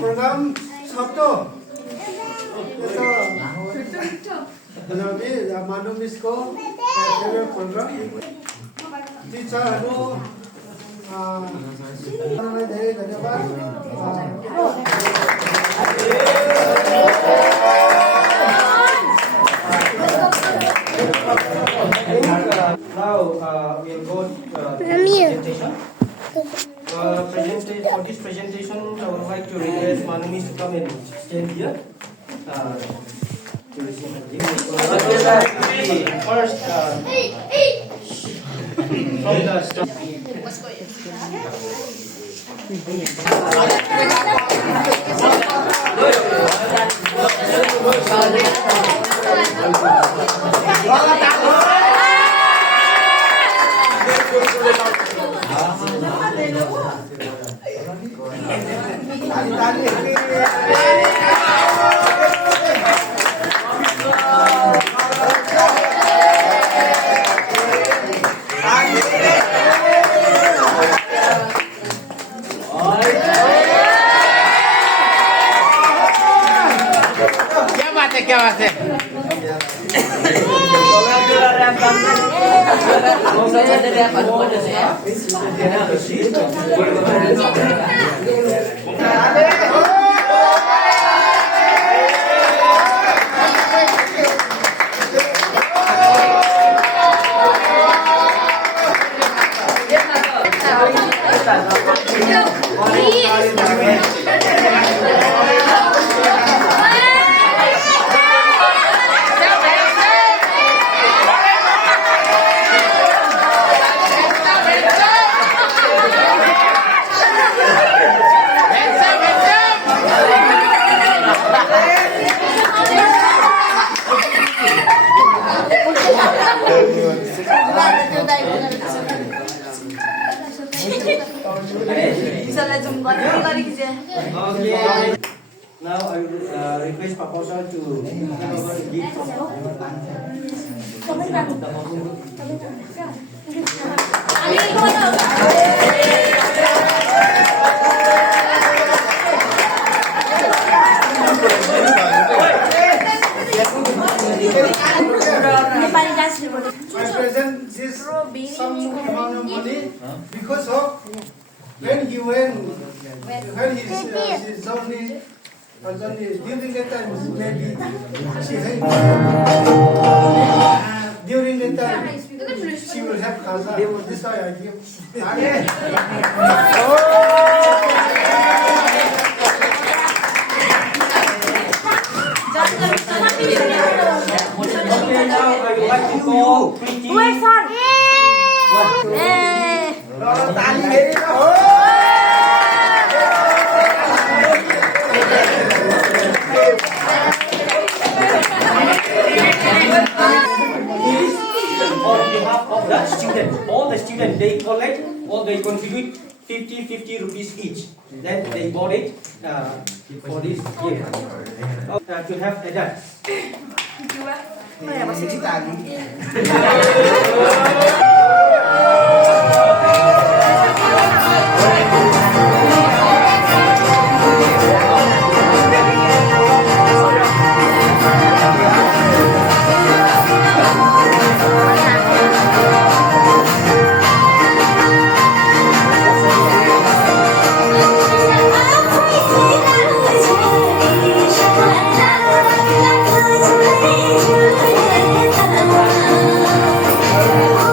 Programme सक्तो मानव मिसको programme टिचरहरू धेरै धन्यवाद Now we'll go presentation. For this presentation, I would like to request Manumis to come and stand here. To receive the first from the start. क्या बात है Now I will request Paposa to hand over the gift. I present this some amount of money because of when he is only during that time maybe during that time she will have khaza. This why I give. Okay, now I would like to call Preeti. On behalf of the students, all the students, they collect, or they contribute 50 rupees each. Then they bought it for this gift. To have that. Oh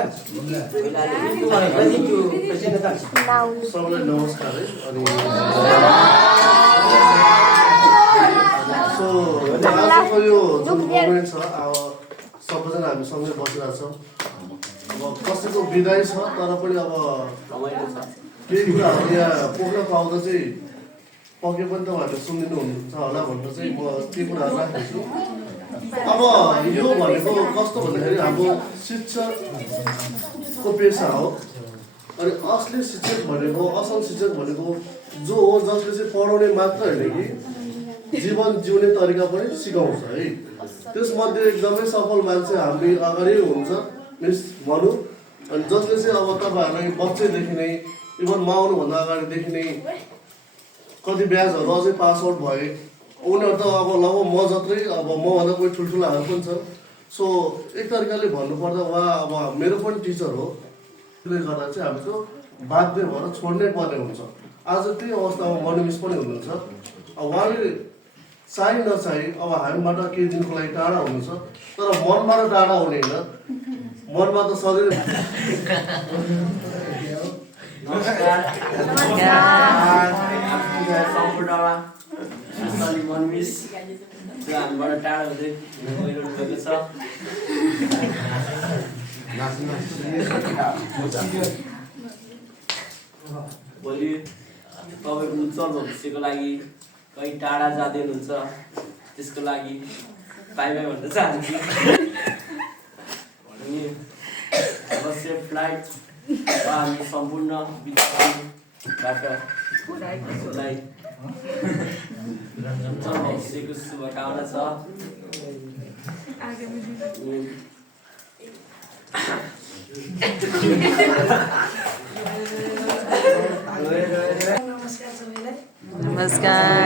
dance. Ready to present the dance. सबैलाई नमस्कार है अनि so आजको यो जुन moment छ अब सबैजना हामी सँगै बसिरहेको छौँ अब कसैको विदाय छ तर पनि अब केही कुराहरू यहाँ पोख्न पाउँदा चाहिँ पक्कै पनि तपाईँहरूले सुनिदिनु हुन्छ होला भनेर चाहिँ म त्यो कुराहरू राख्दैछु अब यो भनेको कस्तो भन्दाखेरि हाम्रो शिक्षकको पेसा हो अनि असली शिक्षक भनेको असल शिक्षक भनेको जो हो जसले चाहिँ पढाउने मात्र होइन कि जीवन जिउने तरिका पनि सिकाउँछ है त्यसमध्ये एकदमै सफल मान्छे हामी अगाडि हुन्छ मिस भनौँ अनि जसले चाहिँ अब तपाईँहरूलाई बच्चैदेखि नै इभन म आउनुभन्दा अगाडिदेखि नै कति ब्याजहरू अझै पास आउट भए उनीहरू त अब लगभग म जत्रै अब मभन्दा कोही ठुल्ठुलाहरू पनि छन् सो एक तरिकाले भन्नुपर्दा उहाँ अब मेरो पनि टिचर हो त्यसले गर्दा चाहिँ हामीको बाध्य भएर छोड्नै पर्ने हुन्छ आज त्यही अवस्थामा मनु मिस पनि हुनुहुन्छ अब उहाँले चाहि नचाहि अब हामीबाट केही दिनको लागि टाढा हुनुहुन्छ तर मनबाट टाढा हुने होइन मनमा त सधैँ सम्पूर्णमा असली मनमिस जो हामीबाट टाढा हुँदै गइरहनु भएको छ भोलि तपाईँको उज्जवल भविष्यको लागि कहीँ टाढा जाँदै हुनुहुन्छ त्यसको लागि बाई बाई भन्न चाहन्छु अनि अवश्य फ्लाइट हामी सम्पूर्ण विद्यार्थीबाट उज्जवल भविष्यको शुभकामना छ नमस्कार सबैलाई नमस्कार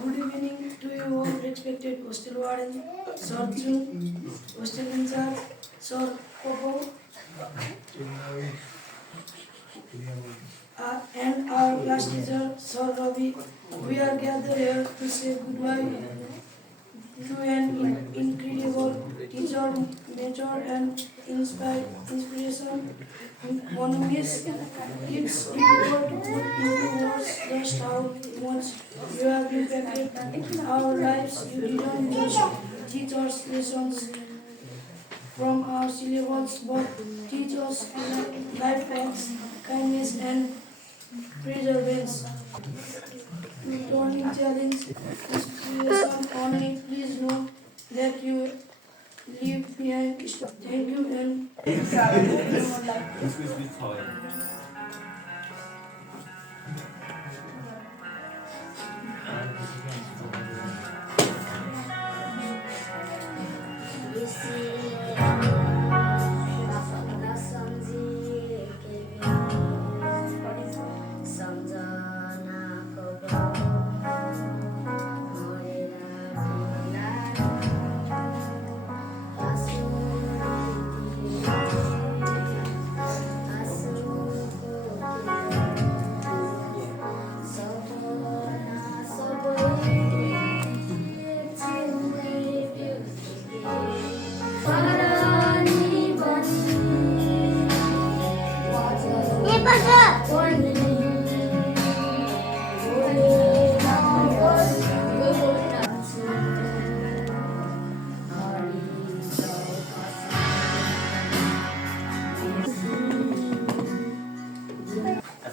good evening to you all respected hostel warden, Sir Jun, hostel incharge, Sir Popo, and our class teacher, Sir Ravi. We are gathered here to say goodbye to an incredible teacher, mentor, and inspiration. Monu Miss, it's difficult to put into words just how much you have impacted our lives. You didn't just teach us lessons from our syllabus, but teach us life hacks, kindness, and perseverance. Turning challenge, inspiration, honor. Please know that you leave behind. Thank you and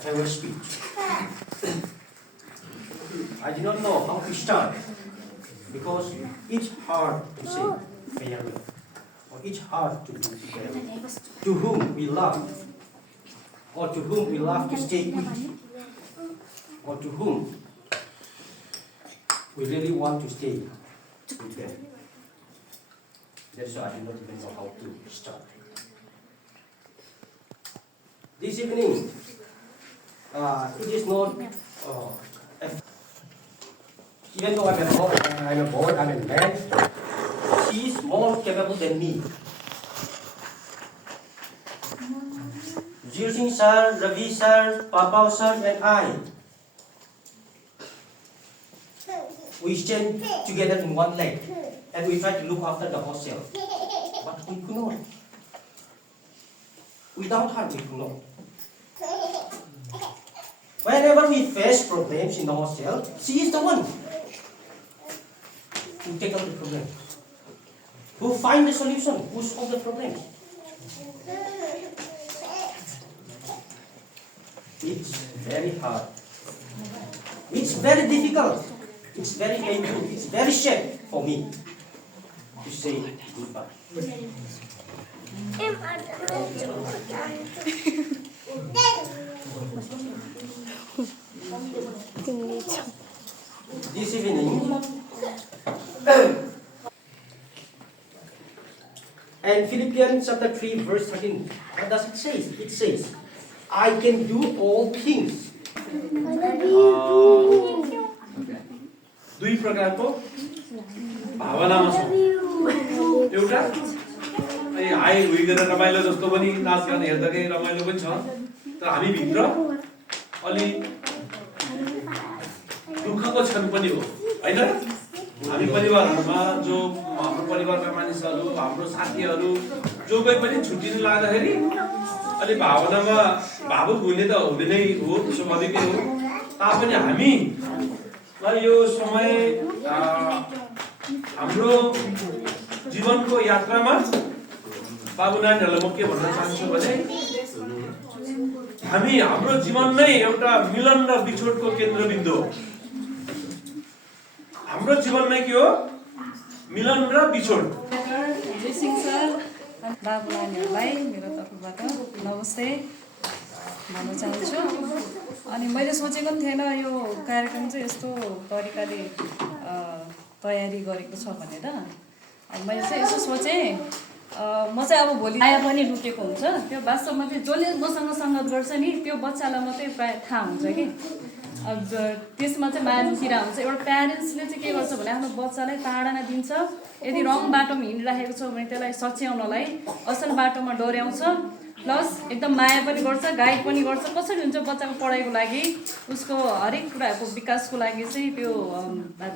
Farewell speech. I do not know how to start because it's hard to say farewell, or it's hard to do farewell. To whom we love, or to whom we love to stay with, or to whom we really want to stay with them. That's why I do not even know how to start. This evening, it is not, even though I'm a boy, I'm a man, she is more capable than me. Jirsing sir, Ravi sir, Papa sir, and I, we stand together in one leg, and we try to look after the hostel. But We could not. Without her, we could not. Whenever we face problems in the hostel, she is the one who take out the problem, who find the solution, who solve the problems. It's very hard. It's very difficult. It's very painful. It's very sad for me to say goodbye. This evening, and Philippians chapter 3 verse 13, what does it say? It says, I can do all things. दुई प्रकारको भावनामा छ एउटा high हुई गरेर रमाइलो जस्तो पनि नाच गान हेर्दाखेरि रमाइलो पनि छ तर हामी भित्र अलि दुःखको क्षण पनि हो हैन हामी परिवारहरुमा जो हाम्रो परिवारका मानिसहरु हाम्रो साथीहरु जो कोही पनि छुट्टिन लाग्दाखेरि अलि भावनामा भावुक हुने त हुँदै नै हो स्वाभाविकै हो तापनि हामी यो समय हाम्रो जीवनको यात्रामा बाबु नानीहरुलाई म के भन्न चाहन्छु भने हामी हाम्रो जीवन नै एउटा मिलन र बिछोडको केन्द्रबिन्दु हो हाम्रो जीवन नै के हो मिलन र बिछोड बाबु नानीहरुलाई मेरो तर्फबाट नमस्ते भन्न चाहन्छु अनि मैले सोचेको पनि थिएन यो कार्यक्रम चाहिँ यस्तो तरिकाले तयारी गरेको छ भनेर मैले चाहिँ यसो सोचेँ म चाहिँ अब भोलि आया पनि लुकेको हुन्छ त्यो वास्तवमा चाहिँ जसले मसँग सङ्गत गर्छ नि त्यो बच्चालाई मात्रै प्रायः थाहा हुन्छ कि अब त्यसमा चाहिँ माया लुकिरा हुन्छ एउटा प्यारेन्ट्सले चाहिँ के गर्छ भने आफ्नो बच्चालाई ताडना दिन्छ यदि रङ बाटोमा हिँडिरहेको छ भने त्यसलाई सच्याउनलाई असल बाटोमा डोर्याउँछ प्लस एकदम माया पनि गर्छ गाइड पनि गर्छ कसरी हुन्छ बच्चाको पढाइको लागि उसको हरेक कुराको विकासको लागि चाहिँ त्यो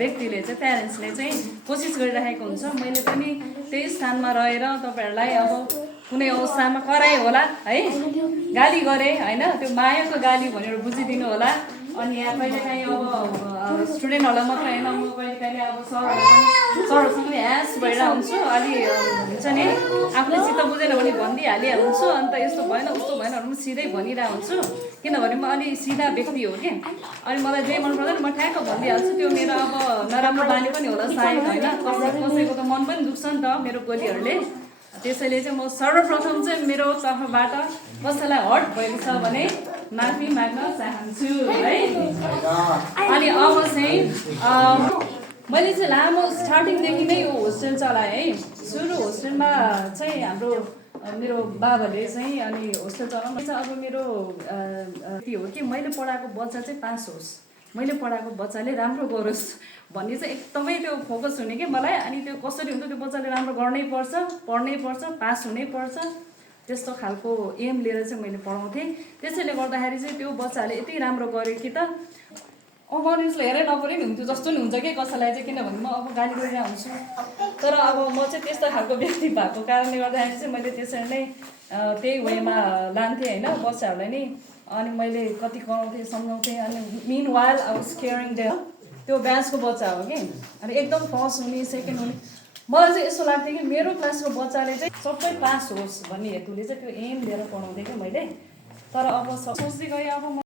व्यक्तिले चाहिँ प्यारेन्ट्सले चाहिँ कोसिस गरिरहेको हुन्छ मैले पनि त्यही स्थानमा रहेर तपाईहरुलाई अब कुनै अवस्थामा कराए होला है गाली गरे हैन त्यो मायाको गाली भनेर बुझिदिनु होला अनि यहाँ कहिलेकाहीँ अब स्टुडेन्टहरूलाई मात्र होइन म कहिलेकाहीँ अब सरहरूसँग ह्यास भएर हुन्छु अलि हुन्छ नि आफूले चित्त बुझेन भने भनिदिइहाले हुन्छु अन्त यस्तो भएन उस्तो भएन म सिधै भनिरहेको हुन्छु किनभने म अलि सिधा व्यक्ति हो कि अनि मलाई जे मन पर्दैन म ठ्याक्क भनिदिइहाल्छु त्यो मेरो अब नराम्रो बानी पनि होला सायद होइन कसैको त मन पनि दुख्छ नि त मेरो गोलीहरूले त्यसैले चाहिँ म सर्वप्रथम चाहिँ मेरो तर्फबाट कसैलाई हर्ट भएको छ भने माफी माग्न चाहन्छु है अनि अब चाहिँ मैले चाहिँ लामो स्टार्टिङदेखि नै यो होस्टेल चलाएँ है सुरु होस्टेलमा चाहिँ हाम्रो मेरो बाबाले चाहिँ अनि होस्टेल चलाउनु चाहिँ अब मेरो के हो कि मैले पढाएको बच्चा चाहिँ पास होस् मैले पढाएको बच्चाले राम्रो गरोस् भन्ने चाहिँ एकदमै त्यो फोकस हुने कि मलाई अनि त्यो कसरी हुन्छ त्यो बच्चाले राम्रो गर्नै पर्छ पढ्नै पर्छ पास हुनै पर्छ त्यस्तो खालको एम लिएर चाहिँ मैले पढाउँथेँ त्यसैले गर्दाखेरि चाहिँ त्यो बच्चाले यति राम्रो गर्यो कि त अडियन्सले हेरै नपरे नि हुन्थ्यो जस्तो नि हुन्छ कि कसैलाई चाहिँ किनभने म अब गाली गरिरहेको हुन्छु तर अब म चाहिँ त्यस्तो खालको व्यक्ति भएको कारणले गर्दाखेरि चाहिँ मैले त्यसरी नै त्यही वेमा लान्थेँ होइन बच्चाहरूलाई नै अनि मैले कति कराउँथेँ सम्झाउँथेँ अनि meanwhile I was caring them त्यो ब्याचको बच्चा हो कि अनि एकदम फर्स्ट हुने सेकेन्ड हुने मलाई चाहिँ यस्तो लाग्थ्यो कि मेरो क्लासको बच्चाले चाहिँ सबै पास होस् भन्ने हेतुले चाहिँ त्यो एम लिएर पढाउँथेँ कि मैले तर अब सोच्दै गएँ अब